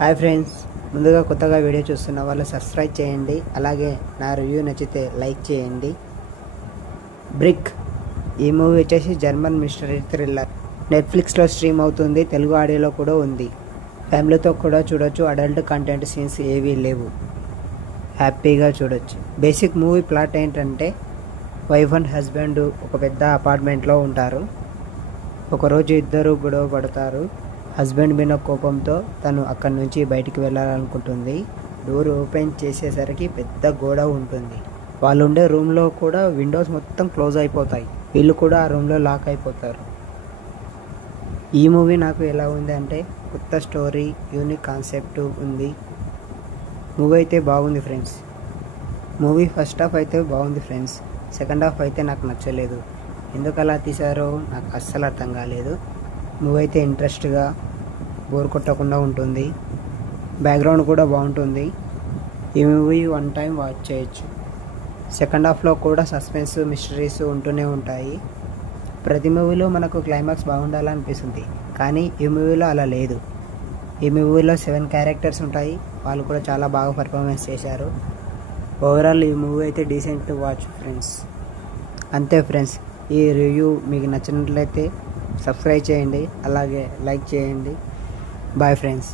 Hi friends, ముందుగా కొత్తగా video చూస్తున్న వాళ్ళు సబ్స్క్రైబ్ చేయండి. అలాగే నా రివ్యూ నచ్చితే లైక్ చేయండి. బ్రిక్ ఈ మూవీ వచ్చేసి జర్మన్ మిస్టరీ థ్రిల్లర్. నెట్ఫ్లిక్స్లో స్ట్రీమ్ అవుతుంది, తెలుగు ఆడియోలో కూడా ఉంది. ఫ్యామిలీతో కూడా చూడొచ్చు. అడల్ట్ కంటెంట్ సీన్స్ ఏవీ లేవు, హ్యాపీగా చూడొచ్చు. బేసిక్ మూవీ ప్లాట్ ఏంటంటే, వైఫ్ అండ్ హస్బెండ్ ఒక పెద్ద అపార్ట్మెంట్లో ఉంటారు. ఒకరోజు ఇద్దరు గొడవ పడతారు. హస్బెండ్ మీద కోపంతో తను అక్కడి నుంచి బయటికి వెళ్ళాలనుకుంటుంది. డోర్ ఓపెన్ చేసేసరికి పెద్ద గోడ ఉంటుంది. వాళ్ళు ఉండే రూమ్లో కూడా విండోస్ మొత్తం క్లోజ్ అయిపోతాయి. వీళ్ళు కూడా ఆ రూమ్లో లాక్ అయిపోతారు. ఈ మూవీ నాకు ఎలా ఉంది అంటే, కొత్త స్టోరీ, యూనిక్ కాన్సెప్ట్ ఉంది. మూవీ అయితే బాగుంది ఫ్రెండ్స్. మూవీ ఫస్ట్ హాఫ్ అయితే బాగుంది ఫ్రెండ్స్. సెకండ్ హాఫ్ అయితే నాకు నచ్చలేదు. ఎందుకు అలా తీశారో నాకు అస్సలు అర్థం కాలేదు. మూవీ అయితే ఇంట్రెస్ట్గా, బోర్ కొట్టకుండా ఉంటుంది. బ్యాక్గ్రౌండ్ కూడా బాగుంటుంది. ఈ మూవీ వన్ టైం వాచ్ చేయొచ్చు. సెకండ్ హాఫ్లో కూడా సస్పెన్స్, మిస్టరీస్ ఉంటూనే ఉంటాయి. ప్రతి మూవీలో మనకు క్లైమాక్స్ బాగుండాలనిపిస్తుంది, కానీ ఈ మూవీలో అలా లేదు. ఈ మూవీలో 7 క్యారెక్టర్స్ ఉంటాయి. వాళ్ళు కూడా చాలా బాగా పర్ఫార్మెన్స్ చేశారు. ఓవరాల్ ఈ మూవీ అయితే డీసెంట్ వాచ్ ఫ్రెండ్స్. అంతే ఫ్రెండ్స్. ఈ రివ్యూ మీకు నచ్చినట్లయితే సబ్స్క్రైబ్ చేయండి, అలాగే లైక్ చేయండి. Bye friends.